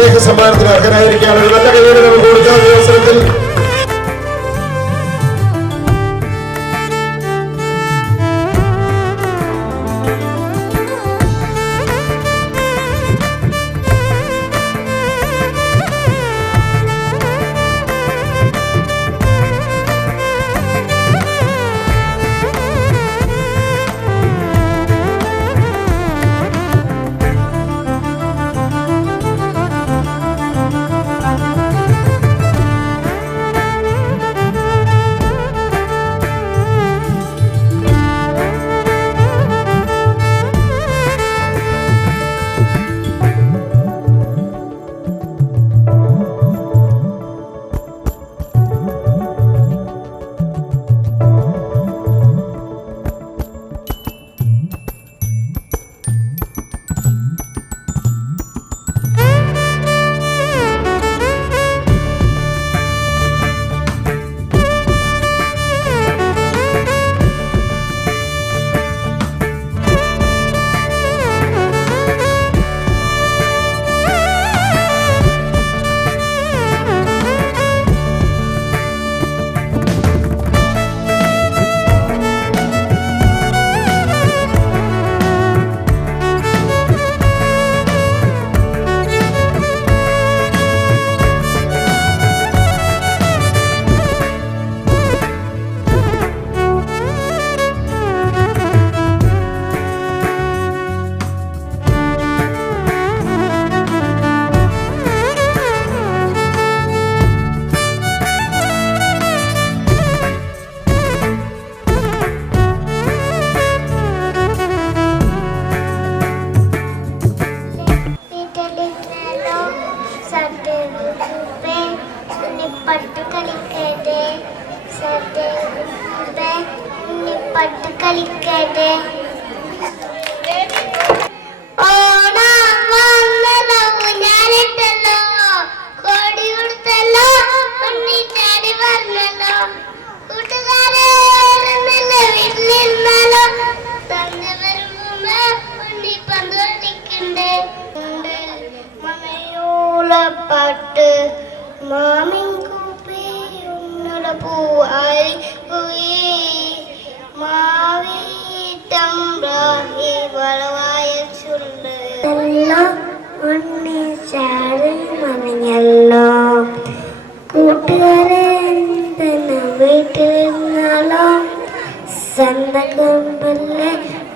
സ്നേഹസമ്മാനത്തിന് അർഹനായിരിക്കാൻ ഒരു നല്ല കൈയ്യടി നമുക്ക് കൊടുക്കാം ഈ അവസരത്തിൽ.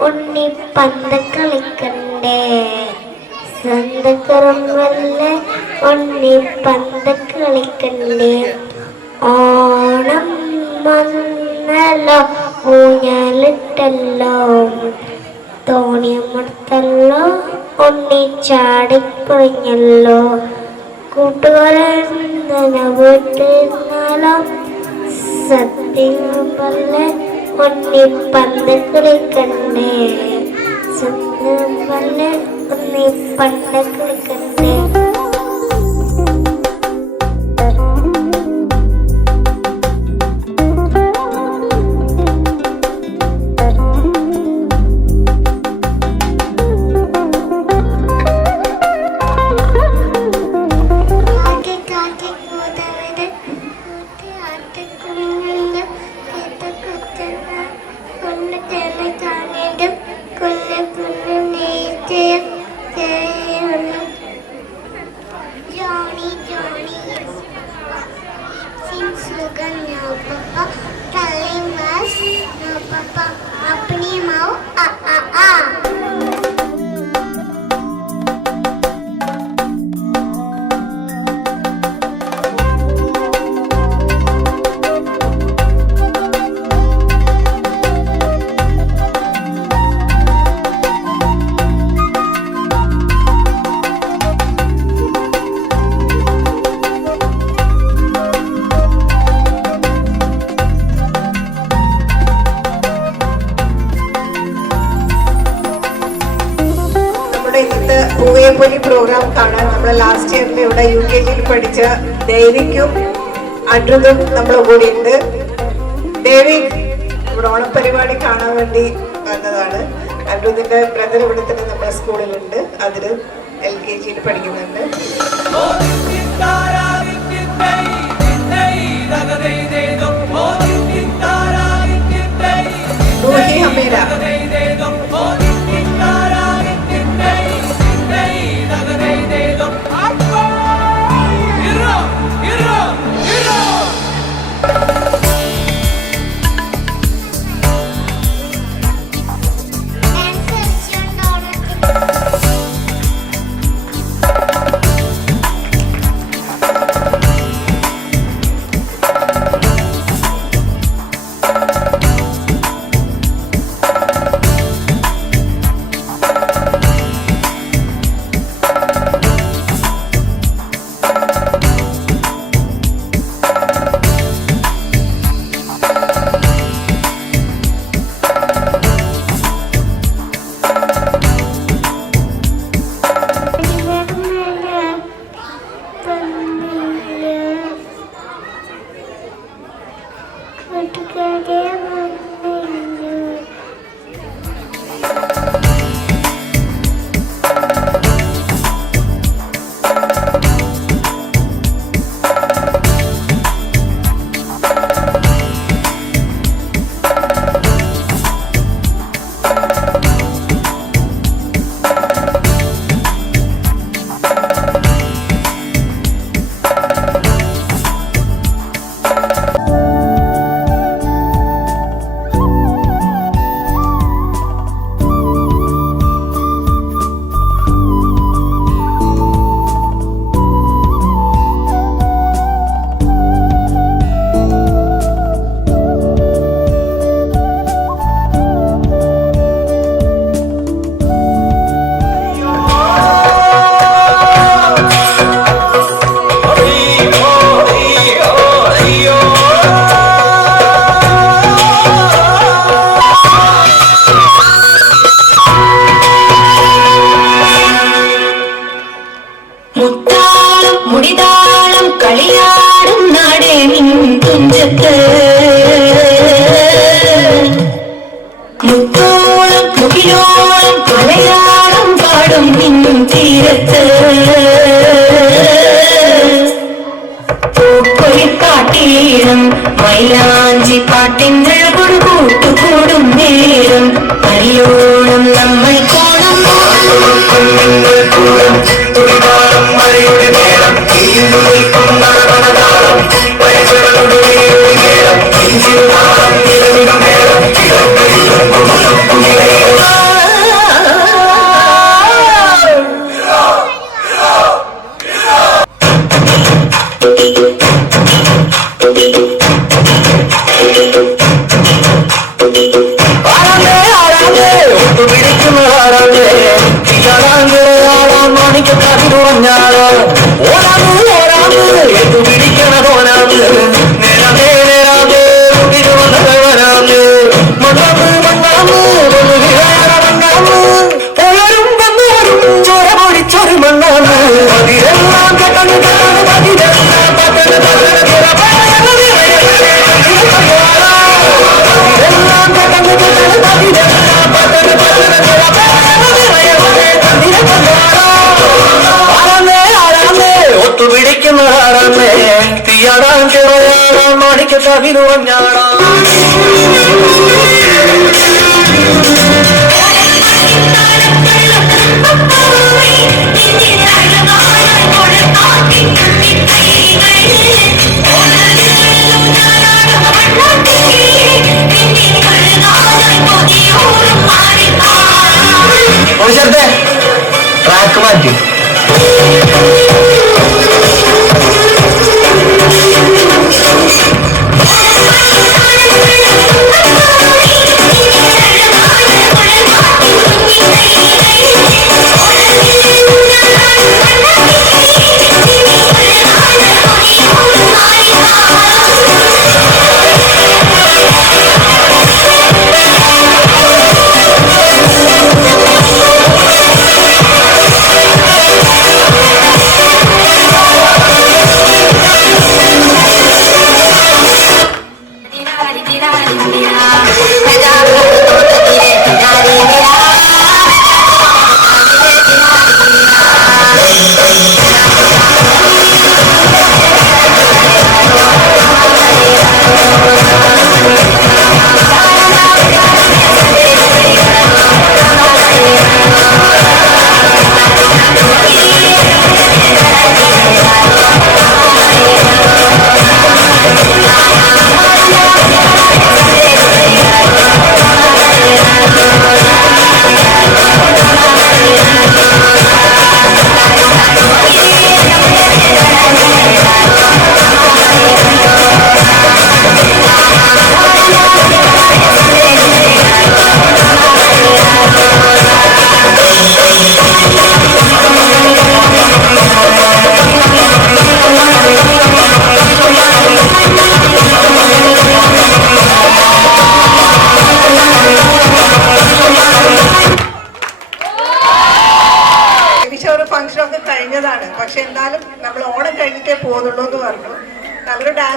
ഉണ്ണി പന്ത് കളിക്കണ്ടേ, സ്വന്തക്കറമ്പല്ലേ ഉണ്ണി പന്ത് കളിക്കണ്ടേ. ഓണം വന്നല്ലോ ഊഞ്ഞാലിട്ടല്ലോ, തോണിയമ്മടുത്തല്ലോ ഉണ്ണി ചാടിക്കുറഞ്ഞല്ലോ. കൂട്ടുകാരൻ വീട്ടിരുന്നാലോ സത്യം പല്ലേ ഉണ്ണി പന്ത് കളിക്കണ്ടേ, സത്യം പല്ലേ ഉണ്ണി പന്ത് കളിക്കണ്ടേ. പൂയപ്പൊലി പ്രോഗ്രാം കാണാൻ നമ്മൾ ലാസ്റ്റ് ഇയറിൽ ഇവിടെ UKG പഠിച്ച ദേവിക്കും അഡ്രുതും നമ്മളെ കൂടി ഉണ്ട്. ദേവി ഇവിടെ ഓണപരിപാടി കാണാൻ വേണ്ടി വന്നതാണ്. അഡ്രുതിന്റെ ബ്രദർ ഇവിടെ തന്നെ നമ്മുടെ സ്കൂളിലുണ്ട്. അതിൽ LKG പഠിക്കുന്നുണ്ട്. റൂഹി ഹമീര. മൈലാഞ്ചി പാട്ടിന്റെ കൂട്ടുകൂടും നേരം അരിയോളം നമ്മൾ കോണം ട്രാക്ക് മാറ്റി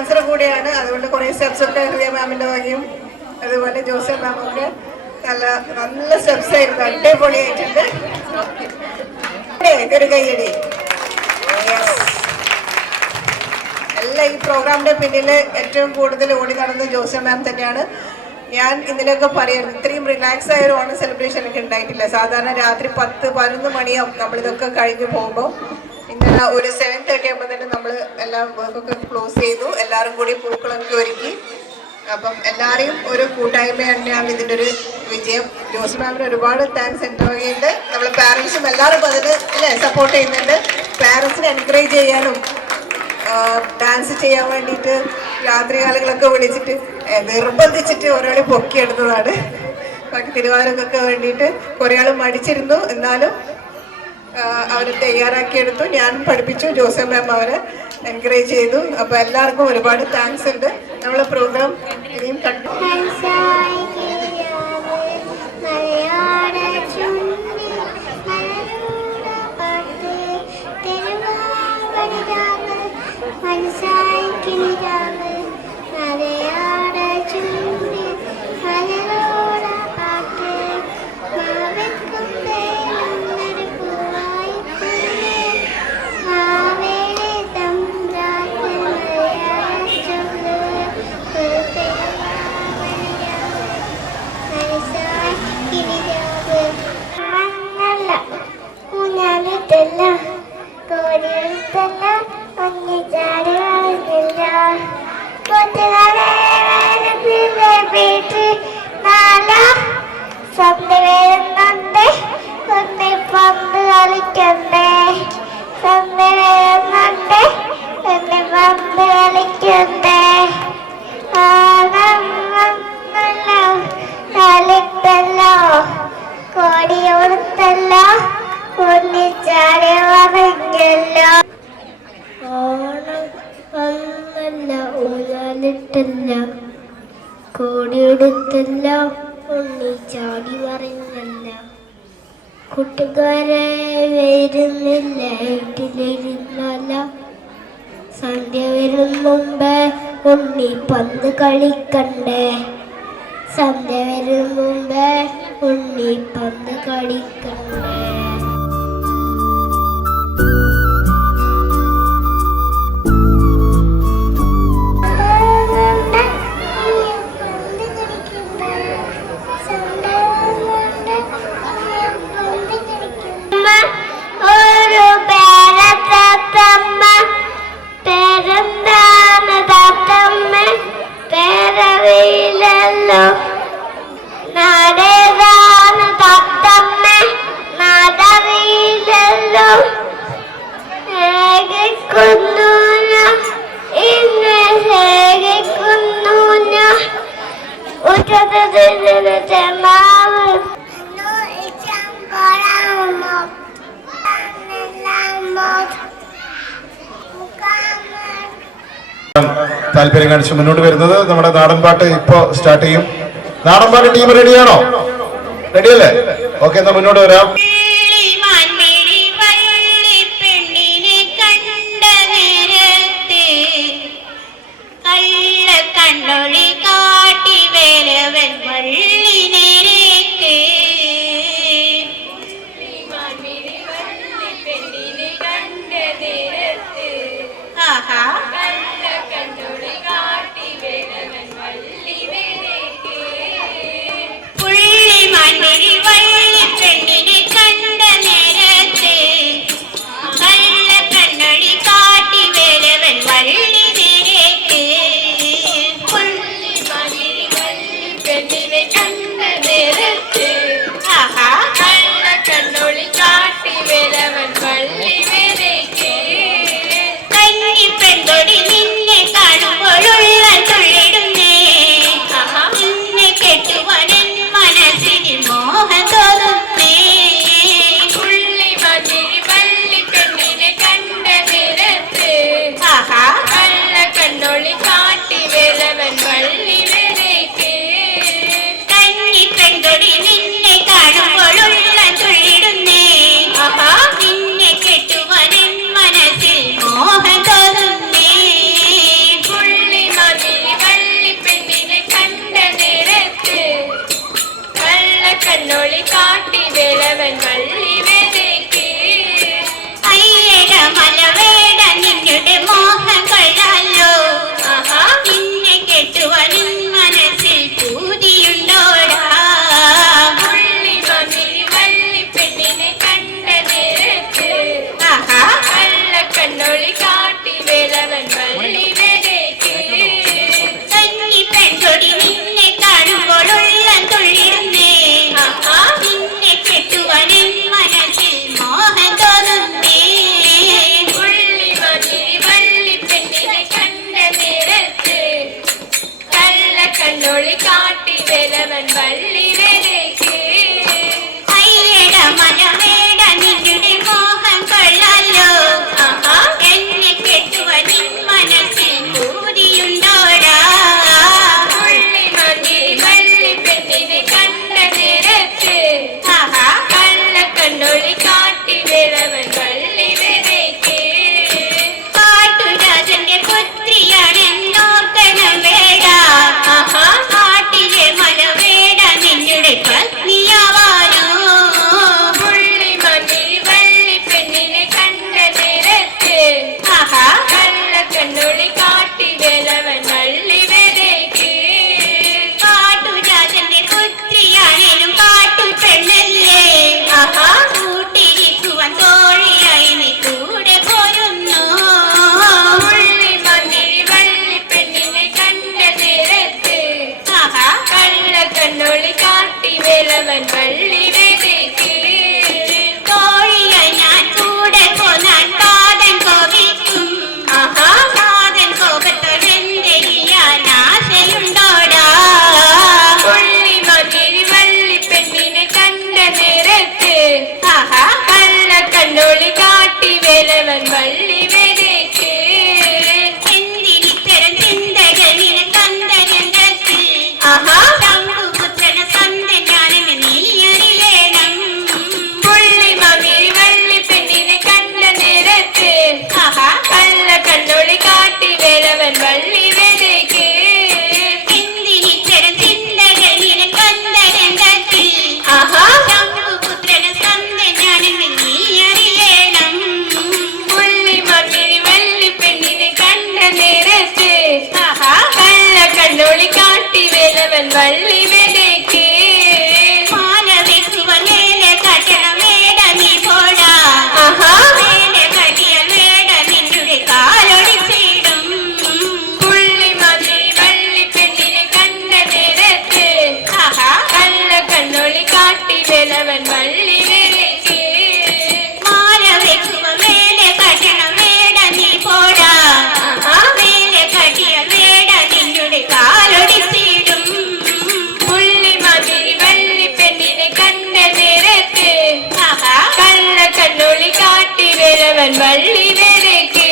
ഡാൻസർ കൂടിയാണ്. അതുകൊണ്ട് കുറേ സ്റ്റെപ്സ് ഒക്കെ ഹൃദയ മാമിൻ്റെ വകയും അതുപോലെ ജോസഫ് മാമൊക്കെ നല്ല നല്ല സ്റ്റെപ്സ് ആയിരുന്നു, അടിപൊളിയായിട്ടുണ്ട്. ഒരു കൈയടി. എല്ലാ ഈ പ്രോഗ്രാമിന്റെ പിന്നിൽ ഏറ്റവും കൂടുതൽ ഓടി നടന്ന ജോസഫ് മാം തന്നെയാണ്. ഞാൻ ഇന്നലെയൊക്കെ പറയായിരുന്നു, ഇത്രയും റിലാക്സ് ആയ ഒരു ഓണം സെലിബ്രേഷൻ ഒക്കെ ഉണ്ടായിട്ടില്ല. സാധാരണ രാത്രി 10-11 മണിയാവും നമ്മളിതൊക്കെ കഴിഞ്ഞ് പോകുമ്പോൾ. ഇന്നലെ ഒരു 7:30 ആകുമ്പോൾ തന്നെ നമ്മൾ എല്ലാ വർക്കൊക്കെ ക്ലോസ് ചെയ്തു, എല്ലാവരും കൂടി പൂക്കളൊക്കെ ഒരുക്കി. അപ്പം എല്ലാവരെയും ഒരു കൂട്ടായ്മ തന്നെയാണ് ഇതിൻ്റെ ഒരു വിജയം. ജോസ് മാമിന് ഒരുപാട് താങ്ക്സ് എൻ്റെ വകയുണ്ട്. നമ്മൾ പാരൻസും എല്ലാവരും അതിന് അല്ലേ സപ്പോർട്ട് ചെയ്യുന്നുണ്ട്. പാരൻസിനെ എൻകറേജ് ചെയ്യാനും ഡാൻസ് ചെയ്യാൻ വേണ്ടിയിട്ട് രാത്രികാലങ്ങളൊക്കെ വിളിച്ചിട്ട് നിർബന്ധിച്ചിട്ട് ഒരാളെ പൊക്കിയെടുത്തതാണ്. ബാക്കി തിരുവാതിരക്കൊക്കെ വേണ്ടിയിട്ട് കുറേ ആൾ മടിച്ചിരുന്നു, എന്നാലും അവർ തയ്യാറാക്കിയെടുത്തു. ഞാൻ പഠിപ്പിച്ചു, ജോസഫ് മാം അവരെ എൻകറേജ് ചെയ്തു. അപ്പോൾ എല്ലാവർക്കും ഒരുപാട് താങ്ക്സ് ഉണ്ട്. നമ്മളെ പ്രോഗ്രാം ഇനിയും കണ്ടു. കോടിയെടുത്തല്ല ഉണ്ണി ചാടി പറഞ്ഞല്ല കൂട്ടുകാരെ വരുന്നില്ല വീട്ടിലിരുന്നല്ല സന്ധ്യ വരും മുമ്പേ ഉണ്ണി പന്ത് കളിക്കണ്ടേ സന്ധ്യ വരും മുമ്പേ ഉണ്ണി പന്ത് കളിക്കണ്ടേ താല്പര്യം കാണിച്ച് മുന്നോട്ട് വരുന്നത് നമ്മുടെ നാടൻ പാട്ട് ഇപ്പോ സ്റ്റാർട്ട് ചെയ്യും. നാടൻ പാട്ട് ടീം റെഡിയാണോ? റെഡിയല്ലേ? ഓക്കെ, എന്നാ മുന്നോട്ട് വരാം. പുള്ളി മണ്ണിൽ വള്ളി പെണ്ണിനെ കണ്ണൊളി കാട്ടി വേലവൻ വള്ളി വരയ്ക്ക് അയ്യട മനമേട നിങ്ങളുടെ മോഹം കൊള്ളാലോ എന്നെ കെട്ടുവാൻ നിൻ മനസ്സിൽ കൂടിയുണ്ടോടാ പുള്ളി മതി വള്ളി പെണ്ണിനെ കണ്ട നേരത്ത് കള്ള കണ്ണൊളി കാട്ടി വേലവൻ വള്ളി വരയ്ക്ക് കാട്ടുരാജന്റെ പുത്രിയാണെന്നോർക്കണം വേട കാട്ടിലെ മലവേട നിങ്ങളുടെ പത്നിയാവാനോ പുള്ളി മതി വള്ളി പെണ്ണിനെ കണ്ട നേരത്ത് കള്ള കണ്ണൊളി കാട്ടി വേലവൻ വള്ളി വരയ്ക്ക് കാട്ടുരാജന്റെ പുത്രിയാണേലും കാട്ടു പെണ്ണല്ലേ കൂട്ടിരിക്കുവാൻ തോഴിയായി നീ കൂടെ പോരുന്നു പുള്ളി മതി വള്ളി പെണ്ണിനെ കണ്ട നേരത്ത് കള്ള കണ്ണൊളി കാട്ടി വേലവൻ വള്ളി വരയ്ക്ക് തോഴിയായി ഞാൻ കൂടെ പോന്നാൻ കാതൻ കോപിക്കും കാതൻ കോപത്തോടെന്തെയ്യാൻ ആശയുണ്ടോടാ പുള്ളി മതി വള്ളി പെണ്ണിനെ കണ്ട നേരത്ത് കള്ള കണ്ണൊളി കാട്ടി വേലവൻ വള്ളി വരയ്ക്ക് എന്തിനിത്തരം ചിന്തകൾ നിനക്കന്തരംഗത്തിൽ ശംഭുപുത്രന സന്തനാണെന്ന് നീ അറിയണം പുള്ളി മതി വള്ളി പെണ്ണിനെ കണ്ട നേരത്ത് കള്ള കണ്ണൊളി കാട്ടി വേലവൻ വള്ളി വരയ്ക്ക് എന്തിനിത്തരം ചിന്തകൾ നിനക്കന്തരംഗത്തിൽ ശംഭുപുത്രന സന്തനാണെന്ന് നീ അറിയണം പുള്ളി മതി വള്ളി പെണ്ണിനെ കണ്ട നേരത്ത് കള്ള കണ്ണൊളി കാട്ടി വേലവൻ വള്ളി വരയ്ക്ക് മാല വെക്കുവാൻ വേല കട്ടണം വേട നീ പോടാ വേല കട്ടിയാൽ വേട നിന്നുടെ കാലൊടിച്ചിടും പുള്ളി മതി വള്ളി പെണ്ണിനെ കണ്ട നേരത്ത് കള്ള കണ്ണൊളി കാട്ടി വേലവൻ വള്ളി വരയ്ക്ക് മാല വെക്കുവാൻ വേല കട്ടണം വേട നീ പോടാ വേല കട്ടിയാൽ വേട നിന്നുടെ കാലൊടിച്ചിടും പുള്ളി മതി വള്ളി പെണ്ണിനെ കണ്ട നേരത്ത് കള്ള കണ്ണൊളി കാട്ടി വേലവൻ വള്ളി വരയ്ക്ക്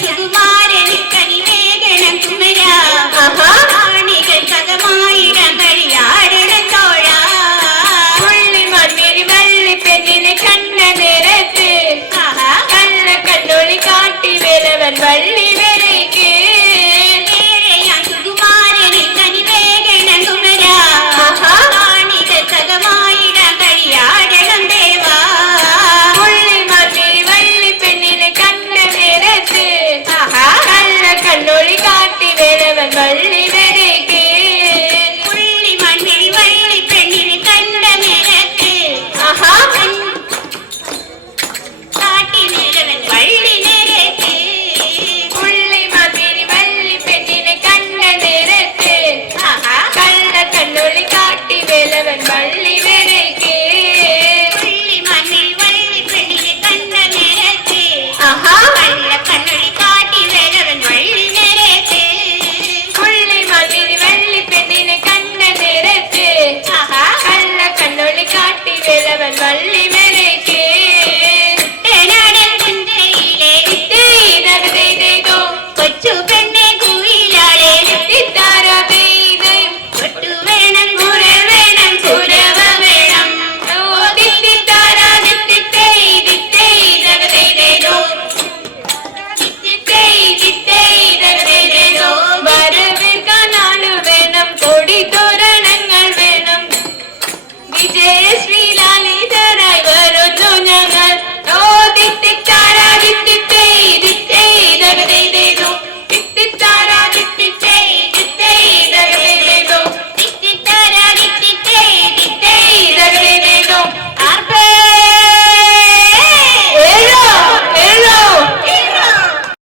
സുകുമാരന് കനി വേഗണം കുമരാ ആണികൾ കഥമായിടം കഴിയാടണം തോഴാ പുള്ളി മതി വള്ളി പെണ്ണിനെ കണ്ട നേരത്ത് കള്ള കണ്ണൊളി കാട്ടി വേലവൻ വള്ളി വരയ്ക്ക് സുകുമാരന് കനി വേഗണം കുമരാ ആണികൾ കഥമായിടം കഴിയാടണം ദേവാ പുള്ളി മതി വള്ളി പെണ്ണിനെ കണ്ട നേരത്ത് കള്ള കണ്ണൊളി കാട്ടി വേലവൻ വള്ളി വരയ്ക്ക് പുള്ളി മണ്ണിൽ വള്ളി പെണ്ണിന് കണ്ട നേരത്ത് കാട്ടി നേരവൻ വള്ളി നേരത്ത് പുള്ളി മതി വള്ളി പെണ്ണിനെ കണ്ട നേരത്ത് കള്ള കണ്ണൊളി കാട്ടി വേലവൻ വള്ളി വരയ്ക്ക് പുള്ളി മണ്ണിൽ വള്ളി പെണ്ണിന് കണ്ട നേരത്ത് കള്ള കണ്ണൊളി കാട്ടി വേലവൻ വള്ളി നേരത്ത് പുള്ളി മതി വള്ളി പെണ്ണിനെ കണ്ട നേരത്ത് കള്ള കണ്ണൊളി കാട്ടി വേലവൻ വള്ളി